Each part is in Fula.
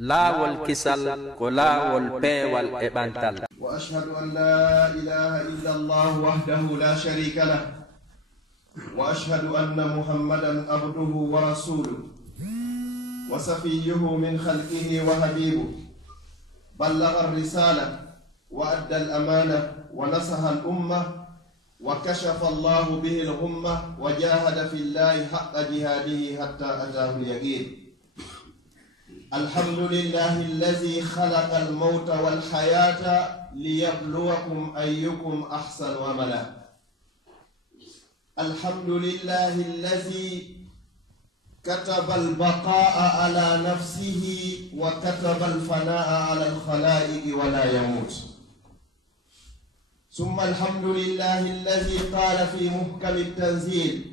laawol kisal ko laawol peewal e ɓantal. وأشهد أن لا إله إلا الله وحده لا شريك له وأشهد أن محمدا عبده ورسوله وصفيه من خلقه وحبيبه بلغ الرسالة وأدى الأمانة ونصح الأمة وكشف الله به الغمة وجاهد في الله حق جهاده حتى أتاه اليقين. الحمد لله الذي خلق الموت والحياة ليبلوكم أيكم أحسن عملا. الحمد لله الذي كتب البقاء على نفسه وكتب الفناء على الخلائق ولا يموت. ثم الحمد لله الذي قال في محكم التنزيل: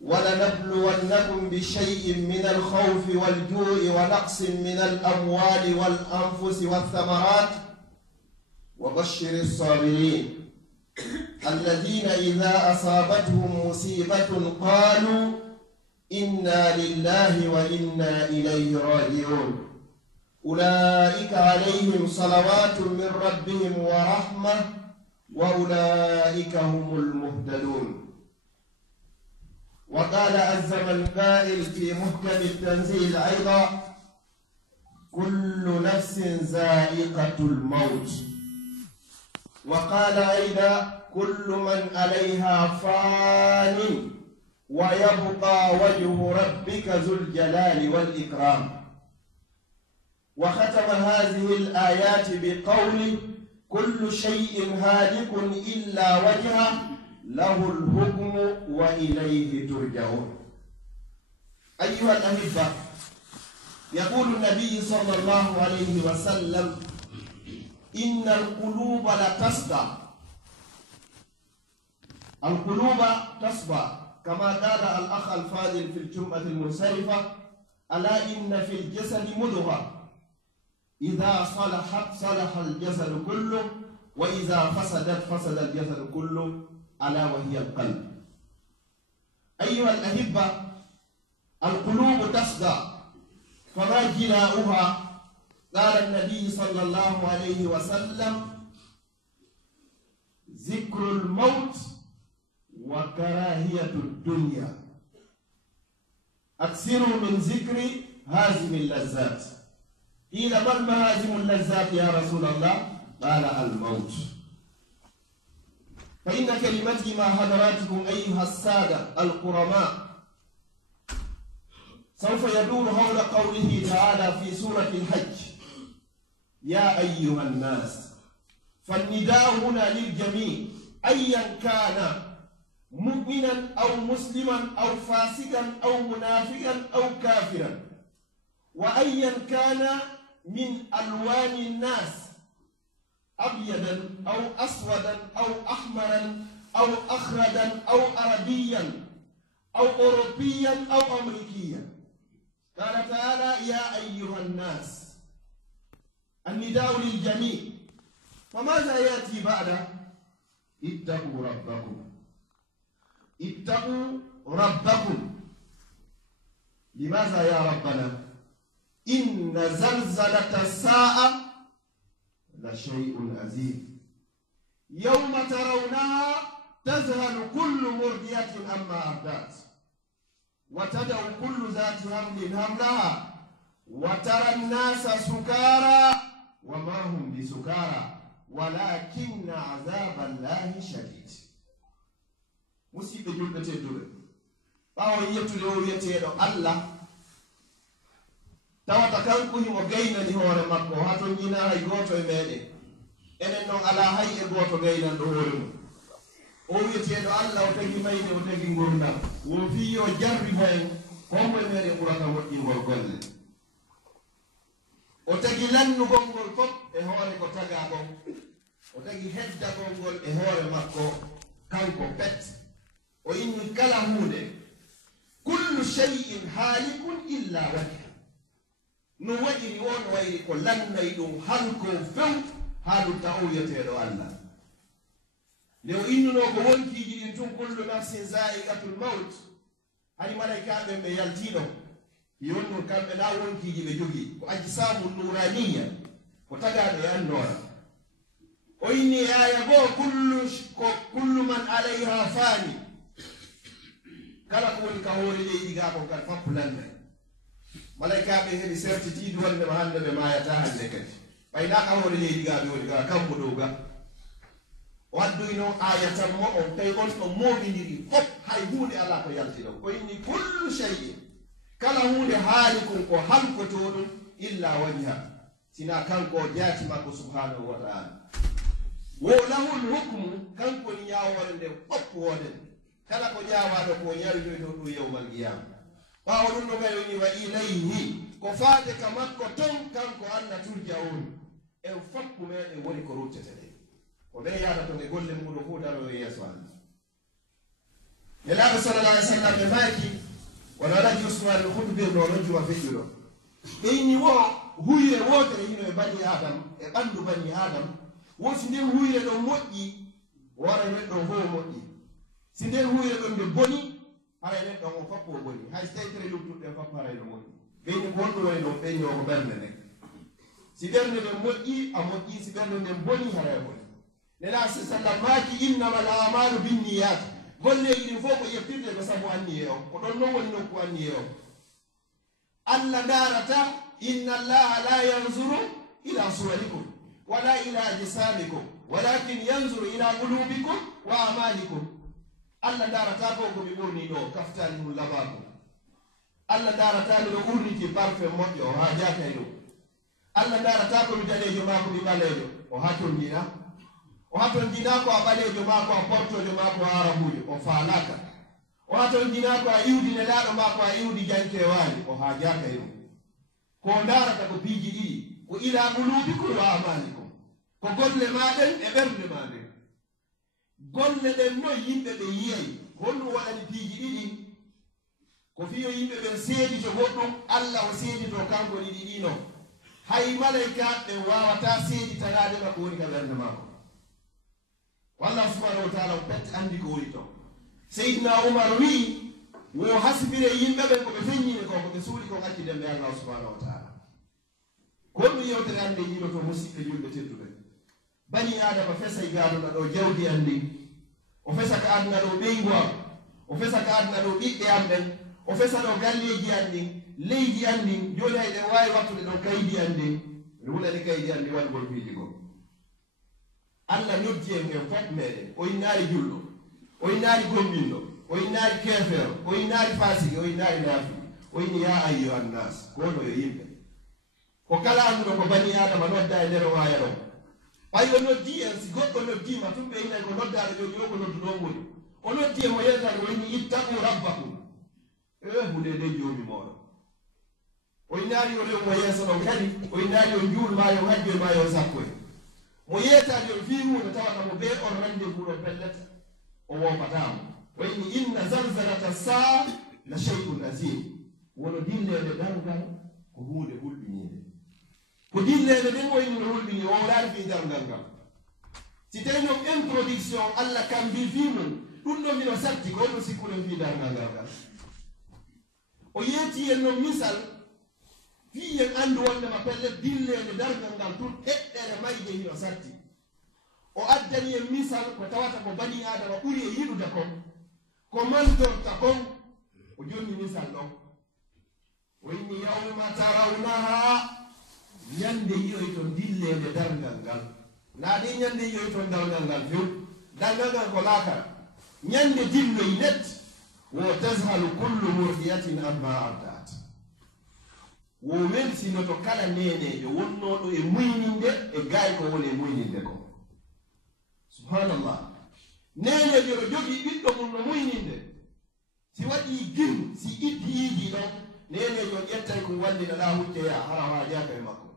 ولنبلونكم بشيء من الخوف والجوع ونقص من الأموال والأنفس والثمرات وبشر الصابرين الذين إذا أصابتهم مصيبة قالوا إنا لله وإنا إليه راجعون. أولئك عليهم صلوات من ربهم ورحمة وأولئك هم المهتدون. وقال عز من قائل في محكم التنزيل أيضا: كل نفس ذائقة الموت. وقال أيضا: كل من عليها فان ويبقى وجه ربك ذو الجلال والإكرام. وختم هذه الآيات بقوله: كل شيء هالك إلا وجهه له الحكم وإليه ترجعون. أيها الأحبة، يقول النبي صلى الله عليه وسلم: إن القلوب لتصدع. القلوب تصدع كما قال الأخ الفاضل في الجمعة المنصرفة: ألا إن في الجسد مضغة إذا صلحت صلح الجسد كله وإذا فسدت فسد الجسد كله ألا وهي القلب. أيها الأحبة، القلوب تصدع فما جلاؤها؟ قال النبي صلى الله عليه وسلم: ذكر الموت وكراهية الدنيا. أكثروا من ذكر هازم اللذات. قيل: بل ما هازم اللذات يا رسول الله؟ قال: الموت. فإن كلمتي مع حضراتكم أيها السادة الكرماء سوف يدور حول قوله تعالى في سورة الحج: يا أيها الناس. فالنداء هنا للجميع أيا كان، مؤمنا أو مسلما أو فاسقا أو منافقا أو كافرا، وأيا كان من ألوان الناس، أبيضا أو أسودا أو أحمرا أو أخردا أو عربيا أو أوروبيا أو أمريكيا. قال تعالى: يا أيها الناس. النداء للجميع. فماذا يأتي بعده؟ اتقوا ربكم. اتقوا ربكم. لماذا يا ربنا؟ إن زلزلة الساعة لشيء عظيم يوم ترونها تذهل كل مرضية عما أرضعت وتدع كل ذات حمل حملها وترى الناس سكارى وما هم بسكارى ولكن عذاب الله شديد. musibe julɓe tedduɓe, ɓaawo yettude o wiyeteeɗo Allah tawata kanko himo gaynani hoore makko haa ton jina hay gooto e meeɗen. enen noon alaa hay e gooto gaynanɗo hoore mum. O wiyeteeɗo Allah o tagi mayde, o tagi ngurdam, o fii yo jarriba en konko e meeɗen ɓurata woɗɗingol golle. O tagi lannugol ngol fof e hoore ko tagaa kon. O tagi heddagol ngol e hoore makko kanko pet. O inni kala hunde: kullu shay'in halikun illa wajha. no waɗiri on wayri ko lannay ɗum hanko few haa ɗutta o wiyeteeɗo Allah. nde o innuno ko wonkiiji ɗin tun kullu nafsin za'iqatul maut, hay malaikaɓe ɓe yaltiɗo yonno kamɓe na wonkiji ɓe jogii ko ajsamu nuraniya ko tagaɗo yannora o inni aya goo kullu man alayha fani kala ko woni ka hoore leydi ga kon kadi fappu lande malaikaɓe heɓi certitude wondema hande ɓe mayata hande kadi ɓayna ka hoore leydi ga ɓe woni ga kammo ɗo ga o adduyno aya tanmo on tawi on ɗo moɓidiri fof hay hunde ala ko yaltiɗo ko inni kullu cheyin kala hunde haali kon ko halkoto ɗum illa wajha sina kanko jaati makko subhanahu wa taala wo lahul hukmu kanko ni ñawore nde fof woden kala ko ñawaɗo ko ñawitoyto ɗum yewmal qiyama ɓawo ɗum ɗo gayoni wa ilayhi ko faade ka makko ton kanko Allah turja'un en fakku meɗen woni ko ruttete ɗe ko ɓe yaada to ɓe golle muɗo fu daro e yeeso Allah nelaɗo sallallahu alih w sallam ɓe maaki wona alaji usman hutbir ɗo ɗon juma feƴƴuɗo ɓeyni wo huyre wotere hino e bani adam e ɓandu bani adam woti nden huyre ɗon moƴƴi wara neɗɗo fo moƴƴi si nden huyre ɗon nde boni haray neɗɗon o fappo o boni hay so tawi tere luttuɗe fappo haray no moƴƴi ɓeyni ko honɗum woni ɗon ɓeyni o ko ɓernde nden si ɓernde nden moƴƴi a moƴƴi si ɓernde nden boni haray moƴƴi nela sa sallam maaki innama l amalu binniyat golleji ɗin fof ko yettirde ko sabu anniye o ko ɗon noon woni nokku anniye o Allah darata inna allaha la yanzuru ila suwarikum wala ila ajsamikum walakin yanzuru ila qulubikum wa amalikum Allah darata ko komi ɓurni ɗo kaftani mum labakum Allah darata mi ɗo urniti parfum moƴƴo o ha jakay ɗum Allah darata komi danejo ma komi ɓalejo o ha tondina o haton dina ko a ɓalejo ma ko a portojo ma ko a arabujo o falaka o haton dina ko a iwdi nelaɗo ma ko a iwdi jankewani o ha jakay ɗum ko darata ko piiji ɗiɗi ko ila qulubikum wa amalikum ko golle maɗen e ɓernde maɗen golle ɗen no yimɓe ɓe yiyay honɗum waɗani piiji ɗiɗi ko fiyo yimɓe ɓen seedito goɗɗum Allah o seedito kanko ɗiɗi ɗino hay malaika ɓen wawata seeditanadema ko woni ka ɓernde mako wallah subhanahu wa taala o pette andi ko woni to seydina oumar wi wo hasbire yimɓe ɓen ko ɓe feññini ko ko ɓe suuɗi ko acciden ɓe allah subhanahu wa taala ko ɗum yewtere ande yino to musidɓe julɓe tedduɓe bani adama fesa e gaɗuɗa ɗo jawdi andi o fesa ko aduna ɗo ɓeygu am o fesa ko aduna ɗo ɓiɓɓe am ɓen o fesa ɗo galleji andi leydi andi joni hay ɗen wawi wattude ɗo kaydi andi ɓe wulani kaydi andi waɗgol piiji goo Allah noddi en hen fof meɗen o innaari julɗo o innaari gomminɗo o innaari kefeero o innaari fasiki o innaari naafi o inni ya ayyuha annas ko no yo yimɓe ko kala anduɗo ko bani adama nodda e nder waya ɗon ɓay o noddi en si goɗɗo noddima tum ɓe inayi ko noddaɗo joni o ko noddu ɗon woni o noddi e mo yeltani o inni ittaqu rabbakum hunde nde joomi moɗo o innaari o rew mo yeeso ɗon kadi o innaari o juulma yo hajjo e ma yo sappo e mo yeetaji on fii hunde tawata mo ɓe on rande fuɗon pelleta o wompatamo o inni inna zalzalata saa la chey'un azim wono dillede dargal ko hunde hulɓinide ko dillede ɗen o inni no hulɓini o wolaari fi dargal ngal si tawi noon introduction Allah kam mbi fi mum ɗum ɗo mino satti ko ɗum sikkuɗen fi dargal ngal ngal o yeeti en noon misal fi en andu wondema pellet dillede dargal ngal tun heɗɗere mayde hino satti o addani en misal ko tawata ko bani adama ɓuri e yiɗude kon ko mantorta kon o jonni misal ɗon o inni yawma tarawnaha ñande yiyoy ton dillede dargal ngal na ɗi ñande yiyoy ton dargal ngal few dargal ngal ko laakara ñande dilloy net wo tashalu kullu murdiyatin amma ardat wo welsinoto kala nenejo wonnoɗo e muyninde e gaay ko woni e muyninde ko subhanallah nenejo ɗo jogii ɓiɗɗo mum no muyninde si waɗi gim si itti yiiji ɗon nenejo ƴettay ko wallinaɗa hucceya hara haajaka e makko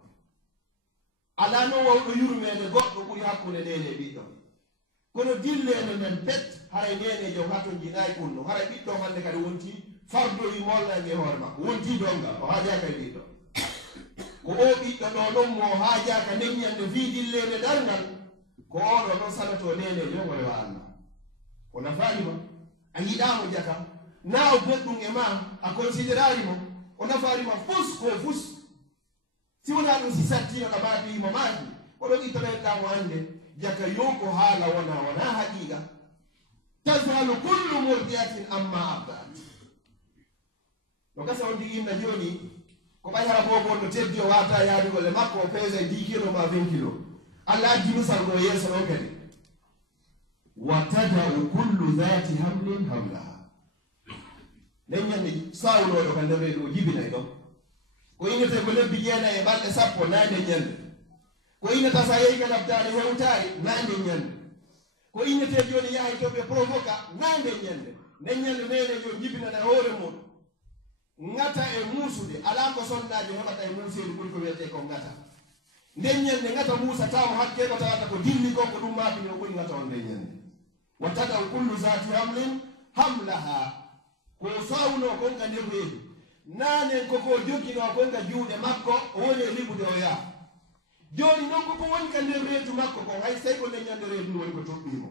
ala noon wawɗo yurmede goɗɗo ɓuri hakkude nene ɓiɗɗo kono dillede men pet haray nenejo haton jinayi ɓunno haray ɓiɗɗo hande kadi wonti fardoyi molnage hoore makko wonti dongal o haajaka e ɓiɗɗo ko o ɓiɗɗo ɗo ɗon mo haajaka neññande fi dillede dargal ko oɗo ɗon salato nenejo o rewa Allah o nafanima a yiɗamo jaka na o goɗɗum e ma a considérari mo ona fari ma fus ko fus si wona ɗum si sattino ɗaɓaɓi mo maaki oɗon ittaɓenɗamo hannde jaka yoko haala wona haqiqa tasalu kullu murdiatin amma abdat no gasa on diginna joni ko ɓay hara bogon no teddi o wata yaadugolle makko o pesa 10 kilo ma 20 kilo allah addi misal go yeeso ɗon kadi wa tadau kullu dhati hamlin hamlaha nden ñande sawnoɗo ka nder reeɗo jibinay ɗon ko innete ko lebbi jeenayi e balɗe sappo nande ñande ko innata sa yehi ka labdade hewtari nande ñande ko innete joni yahay toɓe provoca nande ñande nden ñande nene yo jibinana hoore muɗum ngata e muusude ala ko sonnajo heɓata e muusede ɓuri ko wiyete ko ngata nden ñande ngata muusatamo hakke ko tawata ko dilli kon ko ɗum maafini o ɓuri ngata on nden ñande wa tadaw kullu zati hamlin hamlaha ko sawno konka nder reedu nanen koko joggino konka juuɗe makko o woni e liɓude o yaha joni noon koko woni ka nder reedu makko kon hay sey ko nden ñande reedu woni ko toɓɓimo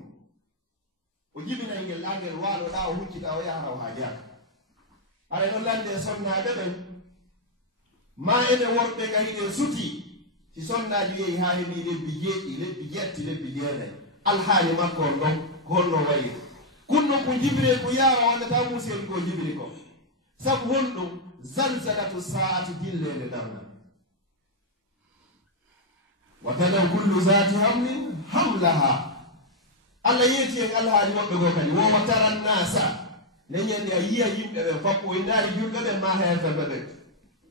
o jibinay ngel angel waaloɗa o huccita o yahara o ha jaaka ara no lande sonnaɓe ɓen ma ene worɓe gahiɗe suti si sonnaji yehi ha heɓi lebbi jeeɗɗi lebbi jetti lebbi jeenayi alhaali makko on ɗon ko honno wayi kunno ko jibire ko yawa wonnata musel ko jibiri ko sabu honɗum zalzalatu saati dillede darna wa tadaw kullu zati hamlin hamlaha allah yeeti en alhaali woɓɓe goo kadi wowa taran nasa leñande a yiya yimɓe ɓen fop o ndaari julɓe ɓen ma heefeɓe ɓen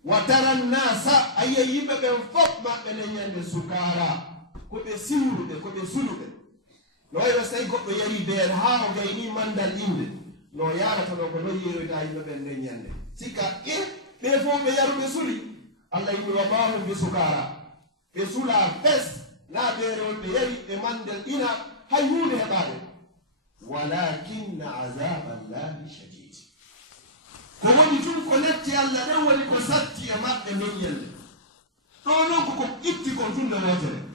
wa taran nasa a yiya yimɓe ɓen fop maɓɓe leñande sukara koɓe siwruɓe koɓe suluɓe no wayno so tawi goɗɗo yari beere ha o gayni mandal inde no yarata ɗo ko non yeroyta yimɓe ɓen leñande sikka ɓe fof ɓe yaruɓe suli allah yimɓe wa mahum ɓe sukara ɓe sula fes na ɓeerewol ɓe yari ɓe mandal ina hay hunde heɓade walakinna azaba llahi shadid ko woni tun ko letti allah ɗen woni ko satti e maɓɓe leññelde ɗo noon koko itti kon tun nde wotere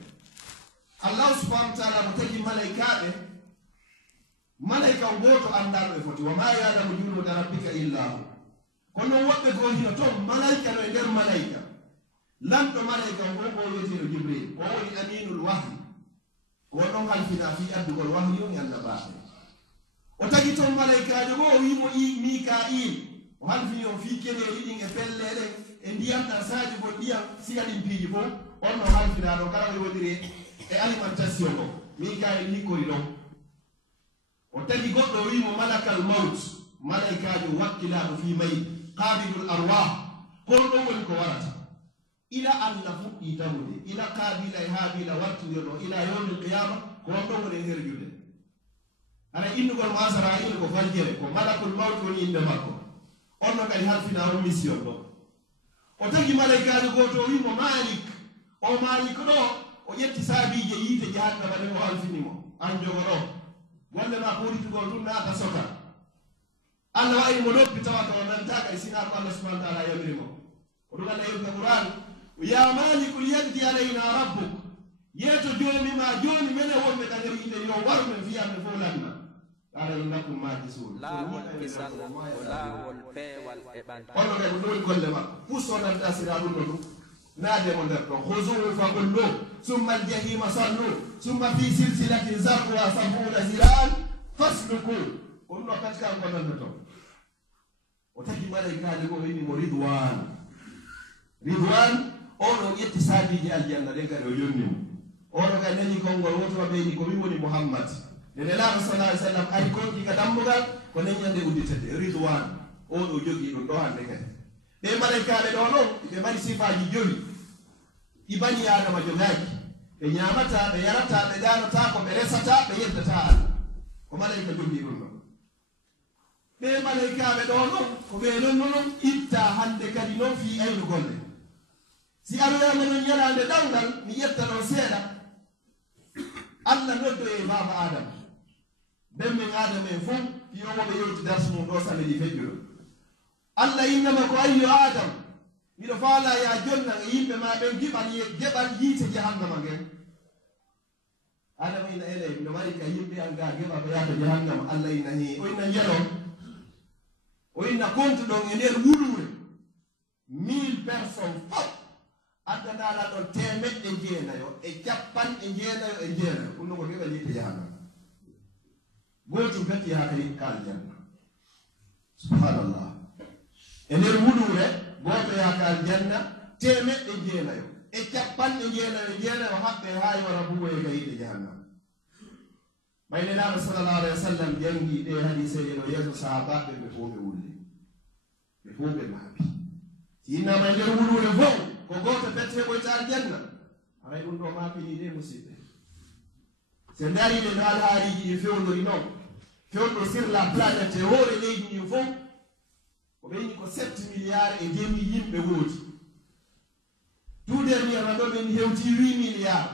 allah subhanahu wa taala mo tagi malaikaɓe malaika goto andaɗo e foti wa ma yadamu junuda rabbika illa hu kono noon woɓɓe goo hino toon malaika no e nder malaika lamɗo malaika o wiyeteno jibril o woni aminul wahyi ko ɗon halfina fi addugol wahyi on e annabaɓe o tagi toon malaikajo go o wimo mikail o halfini on fi keneeli ɗin e pelleɗen e ndiyam ɗan saji go ndiyam sigaɗin piiji fof on no halfinaɗo kala o wodiri e alimentation o mikail hikkori ɗon o tagi goɗɗo o wimo malakal maut malaikajo wakkilaɗo fi mayi qabilul arwah kono ɗon woni ko warata ila allah fuɗɗi tamude ila kabila e haabila wartidirno ila yawmil qiyama ko on ɗon woni e herjude ara innugol mo asarail ko faljere ko malakul maut woni inde makko on no kadi halfina on mission ɗo o tagi malaikajo goto o wimo malik o malik ɗo o ƴetti saabije yiite jahannama ɗen o halfinimo an jogo ɗo golle ma ɓuritugol ɗum naata sota allah wayi mo noppi tawata o nantaka e sina ko allah subahana taala yamirimo o ɗum allah yewta qouran ya maliku liyaddi alayna rabbuk yeeto joomi ma joni mene wonɓe kagari inde yo waru men fiyamen fo lanna ala innakum makisun ono kay ko ɗoni golle makko pusso nanta sira ɗum no ɗum naademo nder ɗon husuhu fa gullu summa aljahima sallu summa fi silsilatin zarruha sabuna ziraan fasluku on no kati kanko nande ton o tagi malaikaji go winimo ridwan oɗo ƴetti saabiji aljanna ɗen kadi o yonnimo oɗo kadi nani konngol wotowa ɓeyni ko min woni mouhammad nde nelaɗo sallah alih sallam ari konki ka dammugal ko neññande udditete ridwan oɗo jogii ɗum ɗo hannde kadi ɓe malaikaɓe ɗo ɗon ɓe mari sifaji joyi ɗi bani adama jogaaki ɓe ñamata ɓe yarata ɓe ɗanota ko ɓe resata ɓe yeddata allah ko malaika jogii ɗum ɗon ɓe malaikaɓe ɗo ɗon ko ɓe non noon itta hannde kadi noon fi aynu golle si aroyama non ñalande ɗawgal mi ƴetta ɗon seeɗa allah noddo e baba adama bemmen adama en fof yowoɓe yewti darsu mum ɗo samedi feƴƴuɗo allah innama ko ayyo adam miɗo faala ya jonnan e yimɓe ma ɓen geɓal yiite jahannama ngen adama ina eley miɗo mari ka yimɓe an ga geɓa ko yahata jahannama allah inna he o inna jelo o inna kontu ɗon e nder wulure 1000 personnes fof addanaɗa ɗon temeɗɗe jeenayo e capanɗe jeenayo e jeenayo ɗum ɗo ko ɗiɓe yiite jahannam gootum kadi yaaka kaal janna subhanallah e nder wuɗure gooto yaaka aljanna temeɗɗe jeenayo e capanɗe jeenayo haɓɓe haa yora bugoye ka yiite jahannam maynenaɗo sallallahu alayhi wa sallam jangi ɗe hadiseje ɗo yeeso sahabaɓe ɓe fof ɓe wulli ɓe fof ɓe maabi si innama e nder wuɗure fof ko gooto bette heɓoyta aljanna aray ɗum ɗo maapini de musidɓe so daride no alhaaliji ɗi fewndori noon fewndo sur la planète e hoore leydi ndin fof ko ɓeyni ko 7 milliards et demi yimɓe woodi tout dernièrement ɗo ɓen hewti 8 milliards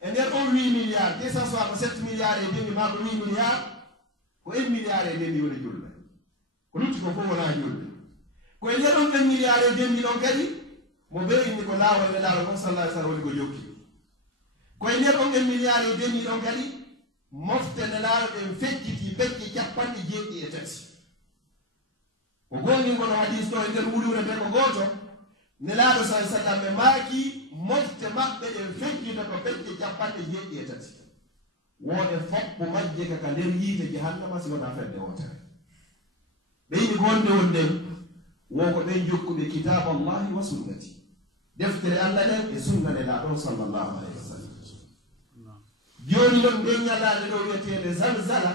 e nder on 8 milliards que ça soit ko 7 milliards et demi ma ko 8 milliards ko 1 milliard et demi woni julɓe ko lutti ko fof wona julɓe ko e nder on 1 milliard et demi ɗon kadi mo ɓeyni ko laawol e laawol fof sallah sallam woni ko jokki ko e nder on 1 milliard et demi ɗon kadi mofte nelaaɗo ɓen fecciti becce 97 ko goni ngono hadis ɗo e nder wuɗure nde ko gooto nelaaɗo sa sallam ɓe maaki mofte maɓɓe ɗen feccita ko becce 97 wooɗe foɓɓo majje kaka nder yiite jahannama si wona fedde wotere ɓeyni gonde won nden woko ɓen jokkuɓe kitabu allahi wa sunnati deftere allah ɗen e sunna nelaaɗo sallllahu alayhi wa sallam joni noon nde ñalaade ɗo wiyeteede zalzala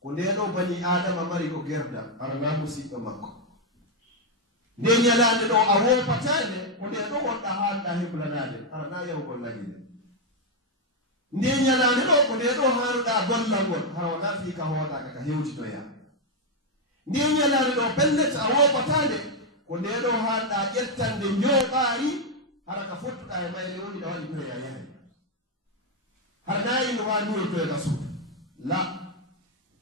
ko nde ɗo bani adama mari ko gerda arana musidɗo makko nde ñalaade ɗo a wopatande ko nde ɗo wonɗa haalɗa heblanaade arana yawgol lagide nde ñalaade ɗo ko nde ɗo haanuɗa gollal ngol har wona fii ka hootaka ka hewtitoya nde ñalaade ɗo pellet a wopatande ko nde ɗo haalɗa ƴettande njooɓaari hara ka fottuɗa e mayre woni ɗa waɗi pireya yahay har nayi no wanuwo to eta suudu la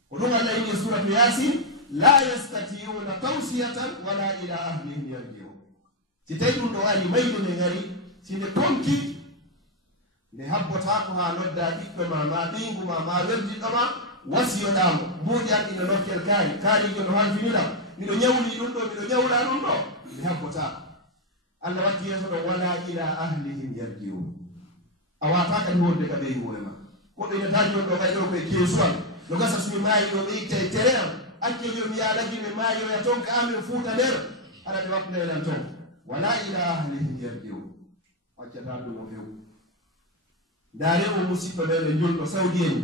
ko ɗum allah inni suratu yasin la yastatiuna tawsiyatan wala ila ahlihim yarjiun si tawi ɗum ɗo ari mayde nde ngari si nde tonki nde habbotako ha nodda ɓiɓɓe ma ɓingu ma weldiɗɗo ma wasiyoɗamo mbuɗian ino nokkel kaarijo no halfiniɗam miɗo ñawli ɗum ɗo miɗo ñawla ɗum ɗo nde habbotako allah watti yeeso ɗo wala ila ahlihim yarjiun a wata kadi wonde ka ɓeydi wone ma goɗɗo ine taji on ɗo kay ɗo koye keesuwal no gasa somi maayi ɗo ɓe itta e tere am acce jomi yaalagi ɓe maayoya toon ka amin fuuta nder aɗa ɓe waɗnaelan toon wala ila ahlihim yarjiun waccata ɗum o few ndaare o musidɗo meɗen julɗo saudi en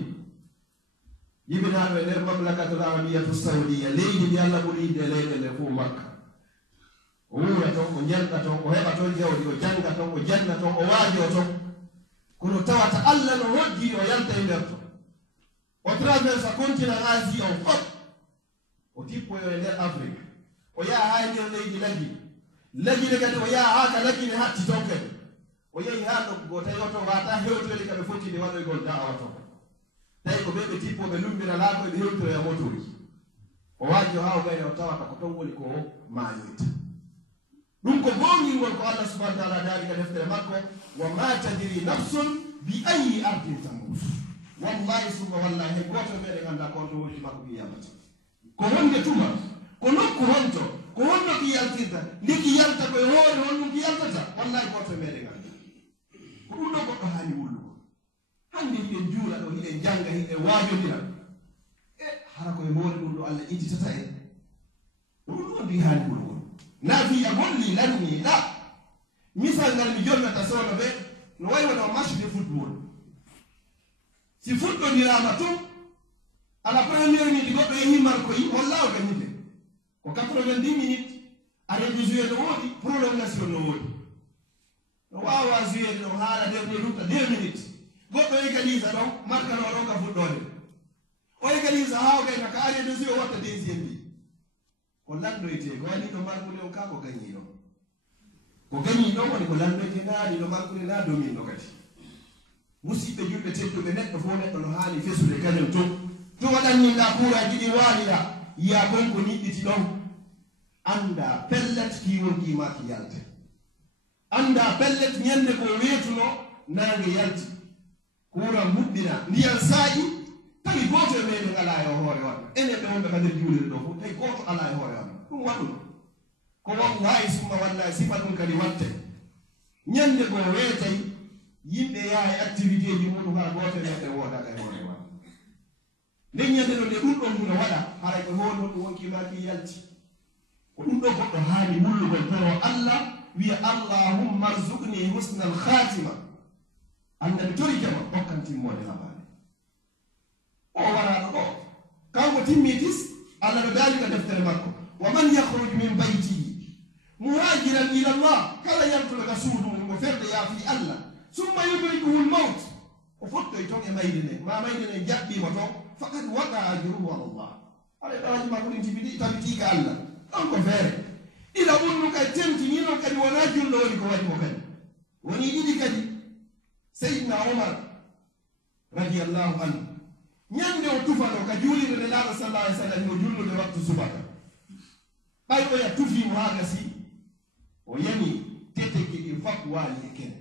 yibinaɗo e nder mamlakatul arabiyatu saudiya leydi ndi allah ɓuri yidde leyɗe nde fof makka o wuura toon o janɗa toon o heɓa toon jawdi o janga toon o janna toon o waajo toon kono tawata allah no hoddi o yalta e nder to o traversa continent asie o fof o tippoyo e nder afrique o yaha ha e nder leydi lagine kadi o yaha ha ka lagine hatti toon kadi o yehi ha ɗoggo tawi o to wata hewtoyde kaɓe fottide waɗoygol da'awa toon tawi ko ɓeɓe tippoɓe lumbina laago ɓe hewtoya motori o waaji o ha o gayne o tawata ko toon woni ko maayoyta ɗum ko gongingol ko allah subahana taala daari ka deftere makko wa ma tadiri nafsun bi ayi ardin tamut wallahi summa wallahi hay goto meɗe ganda konto woni makko ki yalata ko wonde tuma ko nokku honto ko honno ki yaltirta nde ki yalta koye hoore honɗum ki yaltata wallahi goto meɗe ganda ko ɗum ɗo goɗɗo haani wullugo hande hiɗen juula ɗo hiɗen janga hiɗen waajodira e hara koye hoore ɗum ɗo allah ittitata en ɗum ɗo ndi haani wullugo na fiya golli lanni la misal ngal mi jonnata sowno ɓe no wayi wona match de football si fuɗɗodirama tun ala premiére minute goɗɗo yehi markoyi hollawo gañide ko 90 minutes arrêté joué no woodi prolongation no woodi no wawa joué ɗo haala dernier rutta 2 minutes goɗɗo égalisa ɗon markano ɗon ka fuɗɗode o égalisa ha gayna ka arrêté joué watta deuxiéme bi ko lanɗoyte ko wani ɗo markude on ka ko gañiɗo ko gañiɗo woni ko lanɗoyte naani ɗo markude na dominɗo kadi musidɓe julɓe tedduɓe neɗɗo fof neɗɗo no haali fesude kañum to waɗanninɗa kuuraji ɗi waaliɗa yiya gonko niɗɗiti ɗon anda pellet kiwonki maki yalte anda pellet ñande ko weetuno nange yalti kuuran huɓɓina ndiyan saaƴi tawi gooto e meɗen ala e hoore waɗa enen ɓe wonɓe ka nder juulede ɗo fof tawi gooto ala e hoore waɗa ɗum waɗuno ko wallahi summa wallahi sifa ɗum kadi watte ñande go weetay yimɓe yaha e activité ji muɗum ha goto neɗɗe woodaka e hoore ma nden ñande ɗo nde ɗum ɗon huna waɗa haray ko hono ɗum wonki maki yalti ko ɗum ɗo goɗɗo haani mullugol toro Allah wiya allahumma arzuqni husnal khatima annabi torikema hokkan timmode labaade o waraɗo ɗo kanko timmitis Allah ɗo daali ka deftere makko wa man yakhruj min baytihi muhajiran ila Allah kala yaltuɗo ka suudu mum ko ferde yaafi Allah summa yudrikuhu lmawt o fottoy ton e mayde nde ma mayde nde jaɓɓima to faqad waqa ajruhu ala Allah aɗa ɗawaji makko ɗin tabitika Allah ɗon ko feere ila unnu kay temtinino kadi wona julɗo woni ko waɗi mo kadi woni ɗiɗi kadi seydna omar radiallahu anhu ñande o tufano ka juulide nde laaɗo sallah alih sallam no jullude waktu subaka ɓay oya tufimo haa gasi o yani teteke ɗi fak waali e kene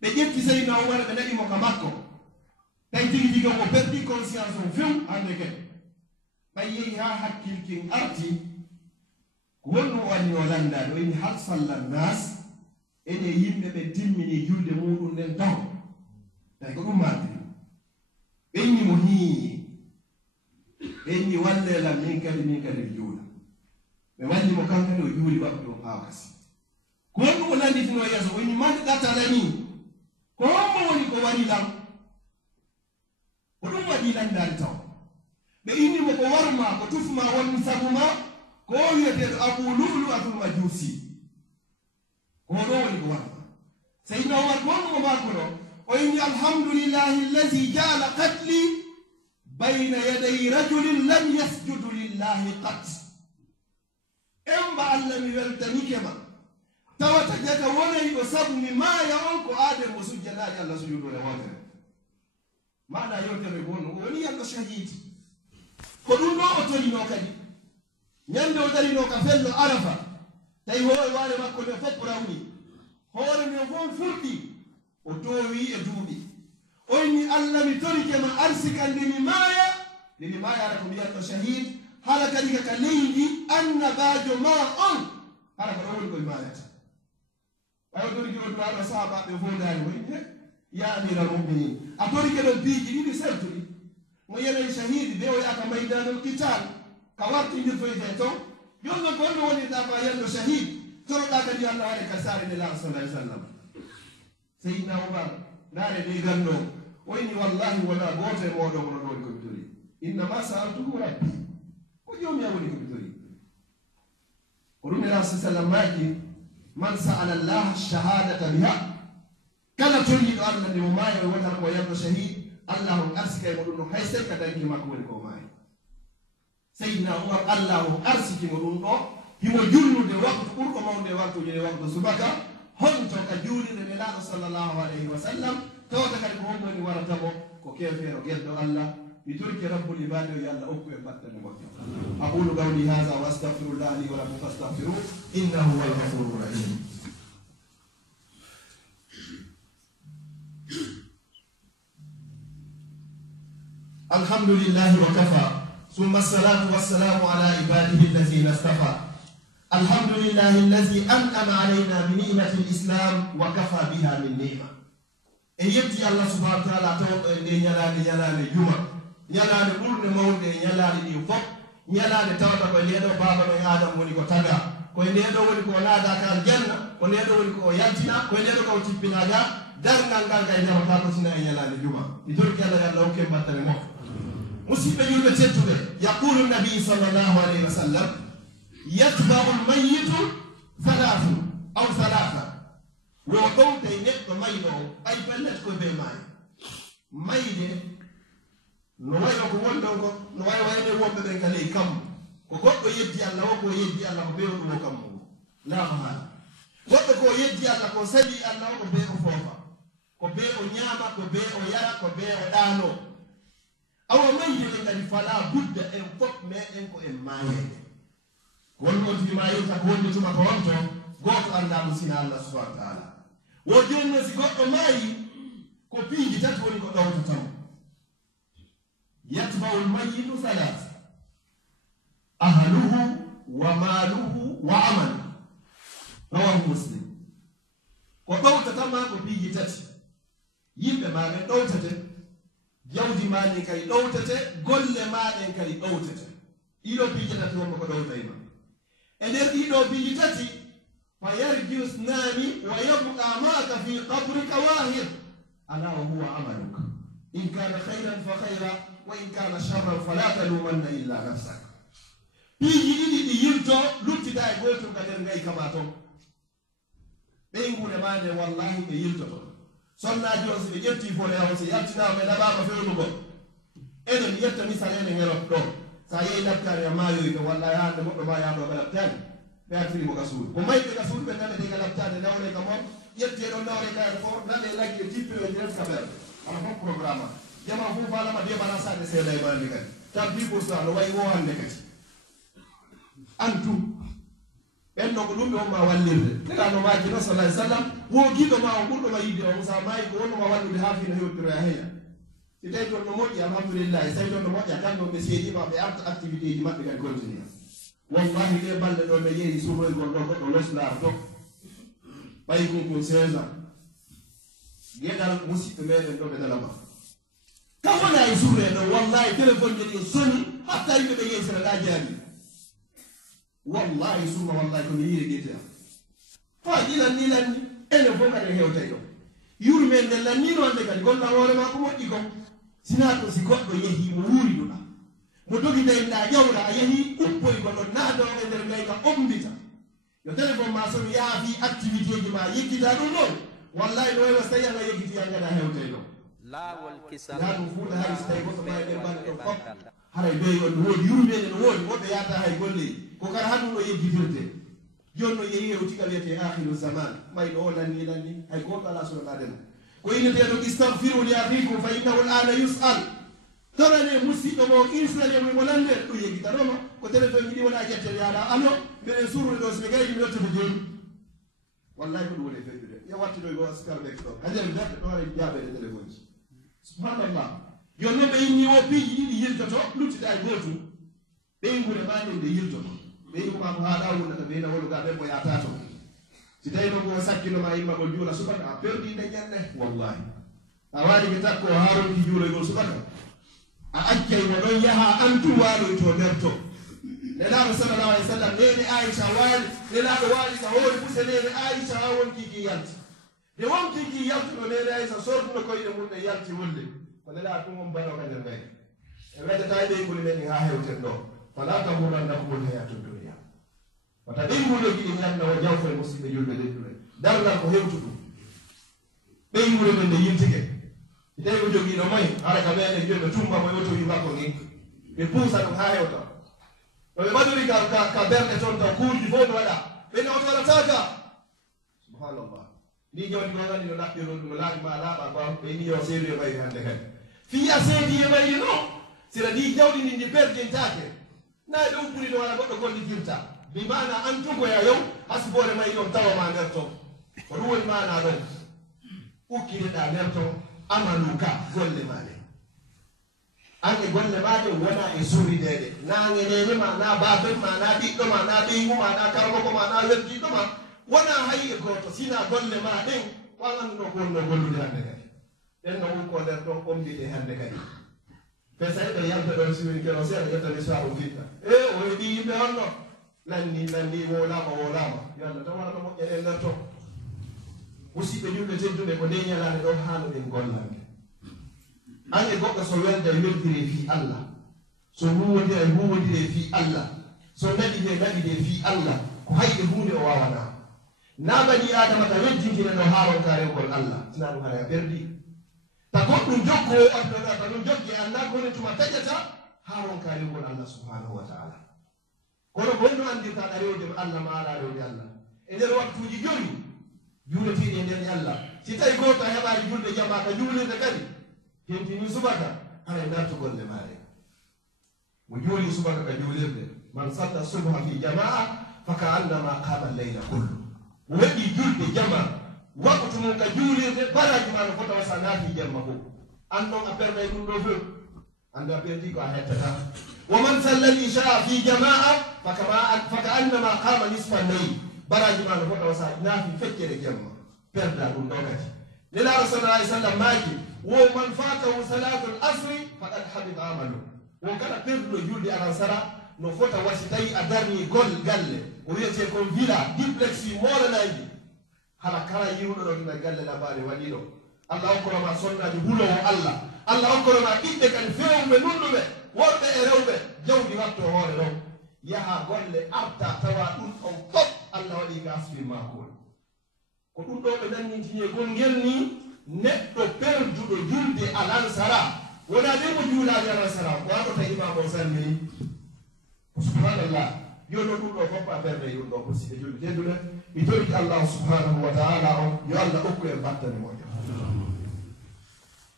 ɓe ƴetti seydna omar ɓe naɗimo ka makko tawi tigi tigi o perdi conscience o few hande kene ɓay yehi haa hakkilkin arti ko wonno wani o landade o ini hal sallan nas ene yimɓe ɓe timmini julde muɗum nden taw tawi ko ɗum mardiri ɓenni mo hiiñi ɓenni wallelam min kadi mi juula ɓe walli mo kankadi o juuli waktu ɗum haa kasi ko wonno o landitino yeeso o ini mande ɗatalani ko hommo woni ko wari lam ko ɗum waɗi landade taw ɓe innimo ko warma ko tufma wonni sabu ma ko wiyeteɗo abu lulu atul majusi ko ɗo woni ko warma seydna omar ko wonno mo makko ɗo o inni alhamdulillahi alladi jaala qatli bayna yaday rajulin lam yasjudu lillahi qat emba allah mi weltanikema tawata jaka wonay ɗo sabu mi maaya on ko aden mo sujjanaji allah sujudore wotere maɗa yewtere gonno o woni yalɗo shahidi ko ɗum ɗo o torino kadi ñande o darino ka fello arafa tawi hoore waare makko nde fof rawni hoore nde fof furɗi o towi e duuɓi o inni allah mi torikema arsikande mi maaya nde mi maayara ko mbiyanɗo shahid hala kadi kaka leydi annabajo ma on hala ko ɗo woni koye maayata ɓayo toriki o duwaɗo sahabaɓe fof daari o inni ya amiral muminin a torike ɗon piiji ɗiɗi sertuɗi mo yenen shahidi ɓe o yaka maydanol qital ka wartindirtoyte toon jonnon ko onno wonirɗa ma yallo shahid toroɗa kadi allah waɗe ka saare nde laaɗo sallah alih sallam seydna oumar ndaare nde ganno o inni wallahi wona gooto e moɗon wono ɗoni komi tori innama saaltuhu rabbi ko joomi a woni komi tori ko ɗum nelaɗo sa sallam maaki man sa'ala llaha shahadata biha kala tolliɗo allah nde mo maayo e wonata ko yallo shahid allah on arsika e mo ɗum ɗo hay sen ka danki makko woni ko maayi seydna omar allah o arsikimo ɗum ɗo himo julnude waktu ɓurɗo mawde waktuji nde waktu subaka honto ka juulide nde laaɗo sallllahu alayhi wa sallam tawata kadi ko homoni waratamo ko kefeero gelɗo allah mi turki rabbul ibade o yo allah okku e battane moƴƴo aqulu qawli hada wa astahfirullah li wa lakum fastahfiru innahu huwa alghafuru rahim alhamdulillahi wa kafa ثم الصلاة والسلام على عباده الذين اصطفى الحمد لله الذي أنعم علينا بنعمة الإسلام وكفى بها من نعمة يبتي الله سبحانه وتعالى توقع نيالاني جمع نيالاني قرن مولد نيالاني يفق نيالاني توقع وليدو بابا من آدم ونكو تغا وليدو ونكو نادا كان جنة وليدو ونكو يالتنا وليدو كو تبنادا درنا نغاقا يجب تاكسنا نيالاني جمع يدرك الله يالله وكيف بطل مخ مسيبة يقول تتبع يقول النبي صلى الله عليه وسلم يتبع الميت ثلاثة وقوم تينك ميدو أي بلد كو بماي ميدي نوايو كو وندو نوايو ويني ومبه بنكالي كم وقوم يدي الله وكو يدي الله كو بيو دو كم لا محال وقوم كو يدي الله كو سبي الله وكو بيو فوفا كو بيو نياما كو بيو يارا كو بيو دانو awa mayde kadi fala budda en fof meɗen ko en maayede wonno tigi mayirta ko wonni tuma ko wonto goto andamo sina allah subhanahu wa taala wo jonno si goɗɗo maayi ko piiji tati woni ko ɗawtatamo yatba'u lmayitu salat ahluhu wa maluhu wa amal rawahu Muslim ko ɗowtata ma ko piiji tati yimɓe maɗen ɗowtate jawdi maɗen kadi ɗowtate golle maɗen kadi ɗowtate ɗiɗo piiji tati wonmo ko ɗowtayma e nder ɗiɗo piiji tati fa yarjiu snani wa yabqa ma'aka fi qabrika wahid ala wa huwa amaluk in kana khayran fa khayra wa in kana sharran fala talumanna illa nafsak piiji ɗiɗi ɗi yirto luttita e gotum ka nder ngay kama ton ɓeygude ma nde wallahi ɓe yirtoto sonnaji on si ɓe ƴetti fole on si yaltinama ɓe naɓama fewnugo enen yetta misalene ngerot ɗo sa yehi laftani a mayoyi to wallahi hande goɗɗo ma yaɗo ɓe laftani ɓe artirimo ka suudu ko mayɓe ka suudu ɓe nanete ka laftade nawre ka moom ƴetteɗo nawre kaye fo nane laggi e tippiɗo direct ka ɓer ala fof programme jama fof falama debana sade seeɗa e mande kadi tan 10% no wayi wo hande kadi antu ɓenno ko ɗum ɓe wonma wallirde nelaano maaki no sallah ai sallam wogiɗo ma o ɓurɗoma yidde o sa maayi ko wonnoma wallude ha fino hewtiro a heeña si tawi toon no moƴƴi alhamdulillahi so tawi toon no moƴƴa tan ɗon ɓe seeɗima ɓe arta activité ji maɓɓe kadi continue wallahi ɗe balɗe ɗo ɓe yeehi sumoygol ɗo goɗɗo loslaar to ɓayi kunkun 16 ans geɗal musidɓe meɗen ɗo ɓe dalama kam wona e suure ɗo wallahi téléphone je ɗi soni hatta yimɓe ɓe yehi sene ɗa jaami wallahi summa wallahi ko mi yiiri guete am fa ɗilanni enen fof kadi hewtay ɗo yuru men nden lannino ande kadi golla hoorema ko moƴƴi ko sina to si goɗɗo yehi mo wuuri ɗuɗa mo dogi dayinɗa ƴewɗa a yehi uppoy goɗɗo naadoɓe nder ngay ka omdita yo téléphone ma somi yaha fi activité ji ma yeggita ɗum ɗon wallahi ɗo wawa so tawi anga yeggiti angada hewtay ɗo ya ɗum fuuɗa hay so tawi goɗɗo ma ɓe mbanɗe ɗon fop haray doyi on no woodi yuru men no woodi woɓɓe yahata hay golleji ko kara hannu no yeggitirte joni no yehi hewtika wiyete akhiru zaman mayɗo o lanni hay goto ala soɗoɗaɗen ko inneteɗo istahfiru li akhikum fa innahu l'ana yus'al torane musidɗo mo israel mo lande ɗum yeggitanoma ko téléphone yiɗi wona ƴettel yaɗa ano mbeɗen surrude ɗo so ɓe gaydi mi yettoto joni wallahi ko ɗum woni fewjude yo wattinoy go skarɓek ɗo kañum berɗe ɗo ara jaɓede téléphone ji subhanallah yon noon ɓe inni o piiji ɗiɗi yiltoto luttita e gotum ɓeygude ma nde yiltoto ɓeyguma ko haɗa wonnata ɓeyna woluga ɓen mo yata to si tawi noon ko sakkinoma yimma ko juula subaka a perdi nde ñande wallahi a waɗi ɓe takko o haronki juuloygol subaka a accay mo ɗon yaha antu waaloy to nder to nelaɗo sallallahu alih w sallam nene aicha waali nelaɗo waali ka hoori puse nene aicha ha wonkiki yalti nde wonkiki yalti ɗo nene aicha sorduno koyɗe mum ɗe yalti wulde ko nelaɗo ɗum on bano ka nder ngayi e weddata ɓeygol men ha hewten ɗo fala tahurannakumul hayatu dunia wata ɓeygude giɗi ñanna o jawfe musidɓe julɓe ledduɓe darnal ko hewtu ɗum ɓeygude men nde yintike si tawi ko jogiiɗo moy hara ka meɗen joni ɓe tumba mo yotowi makko ni ɓe puusa ɗum ha hewta to ɓe ɓaɗori ka berɗe toon taw kuurji fof no waɗa ɓe nawto waɗataka subhanallah ni jawdi ko gandi no ɗaɓɓirol ɗum laaɓi ma laaɓa ba ɓe ni o seedi e ɓayri hannde kadi fiya seedi e ɓayri no sira ndi jawdi ndi ndi perdintake nayi ɓe uppuri ɗo wala goɗɗo gollitirta mi mana an tunkoya yow hasbore may ɗon tawama nder ton ko ɗum woni mana ɗon ukkineɗa nder ton amaluka golle maɗe anne golle maɗe wona e surideɗe nagenene ma na baben ma na ɓiɗɗo ma na ɓeygu ma na karmoko ma na weddiɗo ma wona hay e goto sina golle ma ɗen wan anduno ko wonno gollude hande kadi ɗen no wonko nder ɗon ɓombiɗe hande kadi pesa ɓe yalta ɗon siwini keno seeɗa ƴettani soir o fitta o heeɓi yimɓe honno nanni wolama yo allah tan waɗano moƴƴere nder to musidɓe julɓe tedduɓe ko nde ñalade ɗon hanuɗen gollande anne goɗɗo so welda weldire fi allah so huwodira huwodire fi allah so naɗide naɗide fi allah ko hayɓe hunde o wawana na bani adama ta weddinkine no haaronkarengol allah sina ɗum hara perdi ta goɗɗum jokko o addoɗa ta ɗum joggi anna koni tuma taƴata haaronkarengol allah subhanahu wa taala kono ko no andirta ɗa rewde allah ma ala rewde allah e nder waktuji joni juuleteɗi e nder allah si tawi goto a heɓani julde jama ka juulirde kadi hentini subaka hara dartu golle maɗe mo juuli subaka ka juulirde man salla subha fi jamaa faka annama qama leyla kullu mo heɓi julde jama waktu mum ka juulirde baraji ma no fota wasa naati jamma fof an ɗon a perday ɗum ɗo fof anda perdi ko a hettata wa man salla l isha fi jamaa فكأنما قام نصف الليل براجي ما نفوت وسا نافي فكر جمع بردا بندوكتي لله رسول الله صلى الله عليه وسلم ماكي ومن فاته صلاة العصر فقد حبط عمله وكان بيرلو يولي على سرا نفوت وسيتاي أدرني جول galle ويتي كون فيلا ديبلكسي مولا نايجي هلا كرا يولو دون galle labari walilo الله أكبر ما صنع جبوله الله أكبر ما إيدك الفيوم منولو worɓe e rewɓe jawdi watto hoore ɗon yaha golle arta tawa ɗum on fof allah waɗi ka asfir makol ko ɗum ɗo ɓe nannintini gol ngel ni neɗɗo perduɗo julde alansara wona de mo juulade alansara ko waɗota imam o salmi subhanallah yono ɗum ɗo fof a berde yum ɗo ko siɓe julde tedduɗe mi torki allahu subhanahu wa taala on yo allah okku en battane moƴo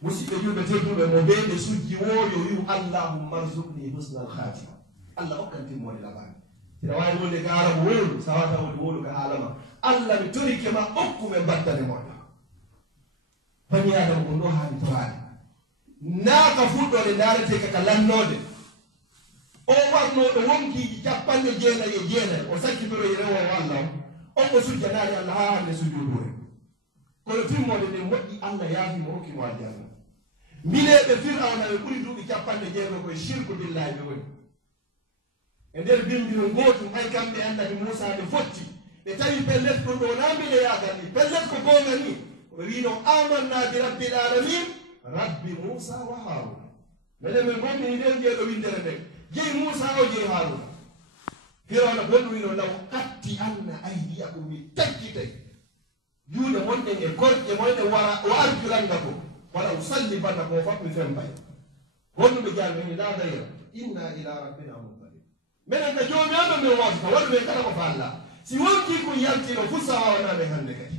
musidɓe julɓe tedduɓe mo ɓeɓe sujji woyo wiw allahumma arzuqni husnal khatima allah hokkan timmode labani ina wawi wonde ka arabo wolu sawata wonde wolu ka haalama allah mi torike ma okkume battane moƴƴo bani adama kon ɗo haami tawade naaka fuɗɗode darete kaka lannode o warnoɗo wonkiji 99 o sakkitoro e rewo allah on mo sujjanade allah ha hande sujudure kono timmode nde moƴƴi allah yaafimo hokkimo aljanna mineɓe firawna ɓe ɓuri duuɓi 90 koye shirku billahi ɓe woni e nder bimbino gootum ay kamɓe annabi moussa ɓe fotti ɓe tawi pellet ɗum ɗo na mbine yagal ni pellet ko gonga ni ɓe wino amanna bi rabbil alamin rabbi moussa wa haruna minen min gommini nden jeeɗo windere nden jeyi moussa o jeyi haruna firawna bonɗum wino law atti anna aydiyakum mi takkitay juuɗe monɗen e korƴe monɗe wara o arjuranga ko wala usalli banna ko fapmi fembay wonɗuɓe jalmini la gayra inna ila rabbina munqalib minen ka joomi aɗo min wawta waɗu men kala ko fa allah si wonki ko yaltino fu sawawanaɓe hande kadi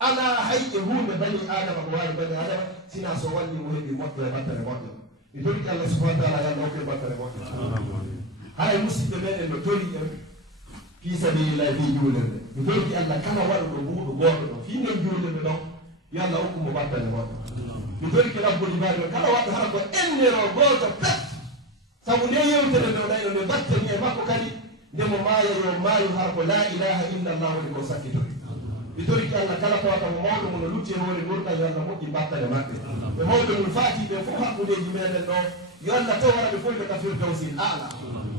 ala hay e hunde bani adama ko wawi bani adama sina so walli mo heeɓi moƴƴo e battane moƴƴo mi toriki allah subahana taala yalla hokke battane moƴƴo hay musidɓe meɗen no tori en fi sabilillahi fi juulirde mi toriki allah kala waɗuɗo ɓuuɗo goɗɗo ɗo fi nden juulirde ɗon yo allah hokkumo battane moƴƴo mi toriki rabbul ibadi o kala waɗɗo hara ko ennero goto pet sabu nde yewtere nde ɗayno nde battani e makko kadi ndemo maaya yo maayo hara ko la ilaha illa llah woni ko sakkitori mi toriki allah kala tawata mo mawɗo mo no lutti e hoore gurɗa yo allah moƴƴi battane maɓɓe ɓe mawɓe mum faatiɓe fof hakkudeji meɗen ɗo yo allah tawara ɓe fulɓe ka firdawsil ala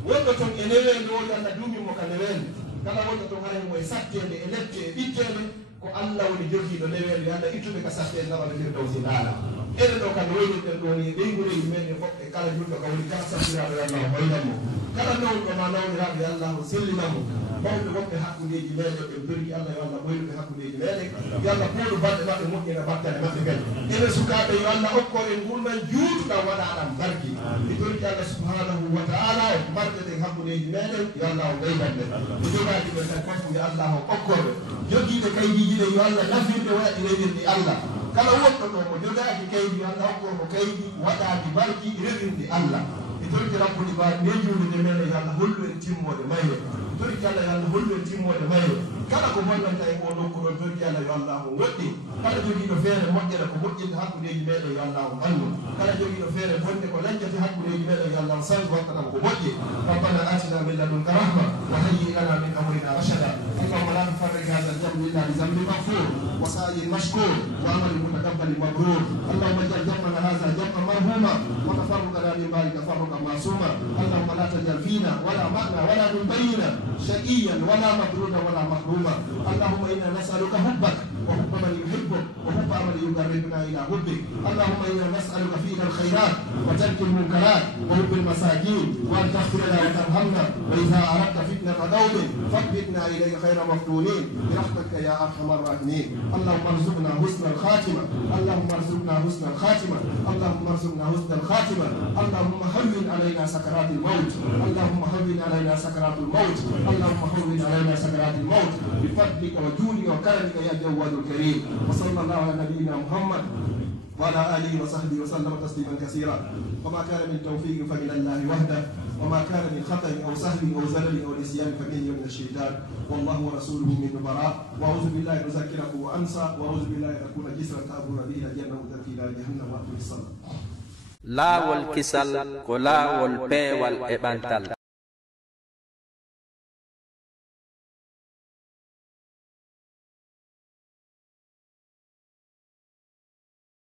wonɗo toon e newende o yo allah duumimo ka newende kala wonɗo toon haraymo e sattede e lette e ɓittede ko allah woni jogiiɗo newende yo allah ittuɓe ka sattede nawaɓe firdawsil ala ene ɗo kam woynirɗen ɗo ni e ɓeygureji meɗen fof e kala julɗo ka woni kala sattiraɗo yo allah hoynanmo kala nawɗo ma nawniraɓe yo allah o sellinamo mawɓe wonɓe hakkudeji meɗen ɓe torki allah yo allah ɓoynuɓe hakkudeji meɗen yo allah pooɗu balɗe maɓɓe moƴƴina battane maɓɓe kadi ene sukaɓe yo allah hokkoren gurnan juutuɗam waɗaɗam barki mi torki allah subhanahu wa taala o marɗe ɗen hakkudeji meɗen yo allah o ɓeydanɓe ɓe jogaɗi ɓe tan fof yo allah o hokkorɓe jogiiɓe kaydiji ɗe yo allah nafirɓe waɗi rewirɗi allah kala woɗɗo ɗo mo jogaaki kaydi yo allah hokkormo kaydi waɗaaki barki rewirde allah e torki rabbude ba nde juulide meɗen yo allah hollu en timmode mayre torki allah yo allah hollu en timmode mayre kala ko bonnanta e o nokku ɗon torki allah yo allah o woɗɗi kala jogiiɗo feere moƴƴere ko moƴƴinde hakkudeji meɗen yo allah o ɓallu kala jogiiɗo feere bonde ko lañƴete hakkudeji meɗen yo allah o sanji watta ɗam ko moƴƴi rabbana atina min ladunka rahma wa hayyi lana min amrina rachada allahumma la tufarrik hadha al-jam'i illa bi dhanbin maghfur wa sa'yin mashkur wa amalin mutaqabbalin mabrur اللهم اجعل جمعنا هذا جمعا مرحوما وتفرقنا من بعد تفرقا معصوما اللهم لا تجعل فينا ولا معنا ولا من بيننا شقيا ولا مطرودا ولا محروما اللهم انا نسالك حبك وحب من يحبك وحب عمل يقربنا الى حبك اللهم انا نسالك فينا الخيرات وترك المنكرات وحب المساكين وان تغفر لنا وترحمنا واذا اردت فتنه قوم فاقبضنا اليك خير مفتونين برحمتك يا ارحم الراحمين اللهم ارزقنا حسن الخاتمه اللهم ارزقنا حسن الخاتمه اللهم ارزقنا حسن الخاتمه اللهم هون علينا سكرات الموت اللهم هون علينا سكرات الموت اللهم هون علينا سكرات الموت بفضلك وجودك وكرمك يا جواد الكريم وصلى الله على نبينا محمد وعلى اله وصحبه وسلم تسليما كثيرا وما كان من توفيق فمن الله وحده وما كان من خطأ او سهو او زلل او نسيان فمني ومن الشيطان والله ورسوله من براء واعوذ بالله ان اذكركم وانسى واعوذ بالله ان اكون جسرا تعبون به الى الجنه وتركي الى جهنم واقم الصلاه laawol kisal ko laawol peewal e ɓantal